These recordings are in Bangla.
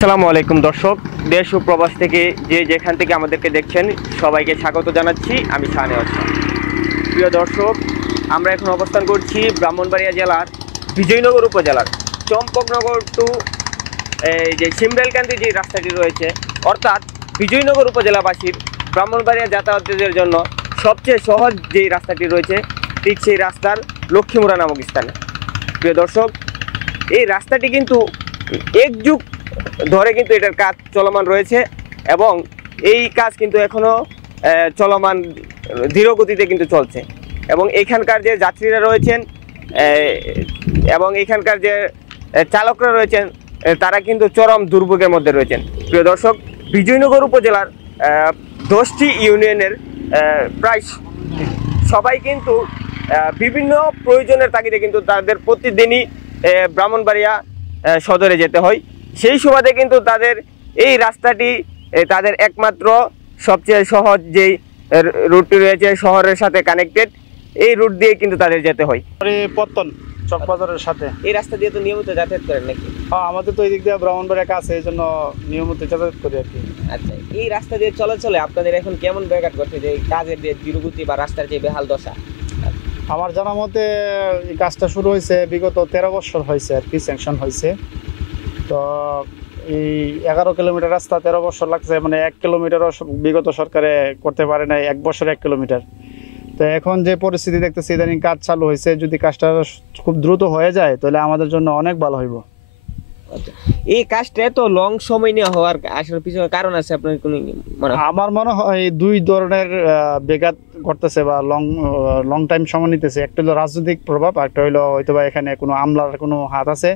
আসসালামু আলাইকুম দর্শক, দেশ ও প্রবাস থেকে যে যেখান থেকে আমাদেরকে দেখছেন সবাইকে স্বাগত জানাচ্ছি। আমি শাহনেওয়াজ। প্রিয় দর্শক, আমরা এখন অবস্থান করছি ব্রাহ্মণবাড়িয়া জেলার বিজয়নগর উপজেলার চম্পকনগর টু যে সিমরাইলকান্দি যে রাস্তাটি রয়েছে, অর্থাৎ বিজয়নগর উপজেলাবাসীর ব্রাহ্মণবাড়িয়া যাতায়াতের জন্য সবচেয়ে সহজ যেই রাস্তাটি রয়েছে, ঠিক সেই রাস্তার লক্ষ্মীমুড়া নামক স্থানে। প্রিয় দর্শক, এই রাস্তাটি কিন্তু এক যুগ ধরে কিন্তু এটার কাজ চলমান রয়েছে এবং এই কাজ কিন্তু এখনো চলমান ধীর গতিতে কিন্তু চলছে এবং এখানকার যে যাত্রীরা রয়েছেন এবং এখানকার যে চালকরা রয়েছেন তারা কিন্তু চরম দুর্ভোগের মধ্যে রয়েছেন। প্রিয় দর্শক, বিজয়নগর উপজেলার 10টি ইউনিয়নের প্রায় সবাই কিন্তু বিভিন্ন প্রয়োজনের তাগিদে কিন্তু তাদের প্রতিদিনই ব্রাহ্মণবাড়িয়া সদরে যেতে হয়। সেই সুবাদে কিন্তু তাদের এই রাস্তাটি তাদের একমাত্র সবচেয়ে সহজ যেই রুটটি রয়েছে, শহরের সাথে কানেক্টেড, এই রুট দিয়ে কিন্তু তাদের যেতে হয়। পত্তন চকবাজারের সাথে এই রাস্তা দিয়ে তো নিয়মিত যাতায়াত করেন নাকি? হ্যাঁ, আমাদের তো এই দিক দিয়ে ব্রাহ্মণবাড়িয়া কাছে, এই জন্য নিয়মিত যাতায়াত করি আর কি। আচ্ছা, এই রাস্তা দিয়ে চলাচলে আপনাদের এখন কেমন ব্যাঘাত ঘটছে, যে কাজের যে ধীরগতি বা রাস্তার যে বেহাল দশা? আমার জানা মতে এই কাজটা শুরু হয়েছে বিগত 13 বছর হয়েছে আর কি, স্যাংশন হয়েছে। তো এই 11 কিলোমিটার রাস্তা 13 বছর লাগছে, মানে 1 কিলোমিটারও বিগত সরকারে করতে পারে নাই, 1 বছর 1 কিলোমিটার। তো এখন যে পরিস্থিতি দেখতেছি, ইদানিং কাজ চালু হয়েছে, যদি কাজটা খুব দ্রুত হয়ে যায় তাহলে আমাদের জন্য অনেক ভালো হইব। এই কাজটা এত লং সময় নিয়ে হওয়ার আসলে পিছনে কারণ আছে আপনার কোনো মনে হয়? আমার মনে হয় দুই ধরনের ব্যাঘাত ঘটতেছে বা লং টাইম সময় নিতেছে। একটা হলো রাজনৈতিক প্রভাব, একটা হলো হয়তো বা এখানে কোনো আমলার কোনো হাত আছে,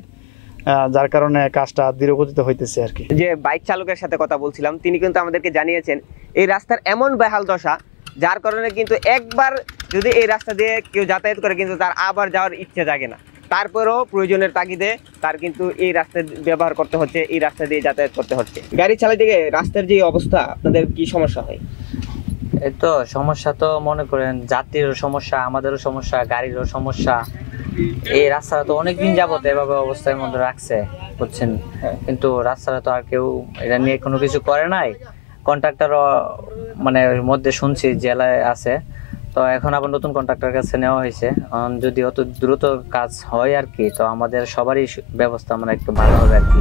যার কারণে কাজটা ধীরগতিতে হইতেছে আর কি। যে বাইক চালকের সাথে কথা বলছিলাম, তিনি কিন্তু আমাদেরকে জানিয়েছেন এই রাস্তার এমন বেহাল দশা, যার কারণে কিন্তু একবার যদি এই রাস্তা দিয়ে কেউ যাতায়াত করে কিন্তু তার আবার যাওয়ার ইচ্ছে জাগে না। তারপরেও প্রয়োজনের তাগিদে তার কিন্তু এই রাস্তা ব্যবহার করতে হচ্ছে, এই রাস্তা দিয়ে যাতায়াত করতে হচ্ছে। গাড়ি চালাতে গিয়ে রাস্তার যে অবস্থা, আপনাদের কি সমস্যা হয়? এই তো সমস্যা, তো মনে করেন যাত্রীরও সমস্যা, আমাদেরও সমস্যা, গাড়িরও সমস্যা। এই রাস্তাটা তো অনেকদিন যাবত এভাবে অবস্থার মধ্যে রাখছে, বুঝছেন। কিন্তু রাস্তাটা তো আর কেউ এটা নিয়ে কোনো কিছু করে নাই। কন্ট্রাক্টরও মানে মধ্যে শুনছি জেলায় আছে, তো এখন আবার নতুন কন্ট্রাক্টর কাছে নেওয়া হয়েছে। যদি অত দ্রুত কাজ হয় আর কি, তো আমাদের সবারই ব্যবস্থা মানে একটু ভালো হবে আর কি।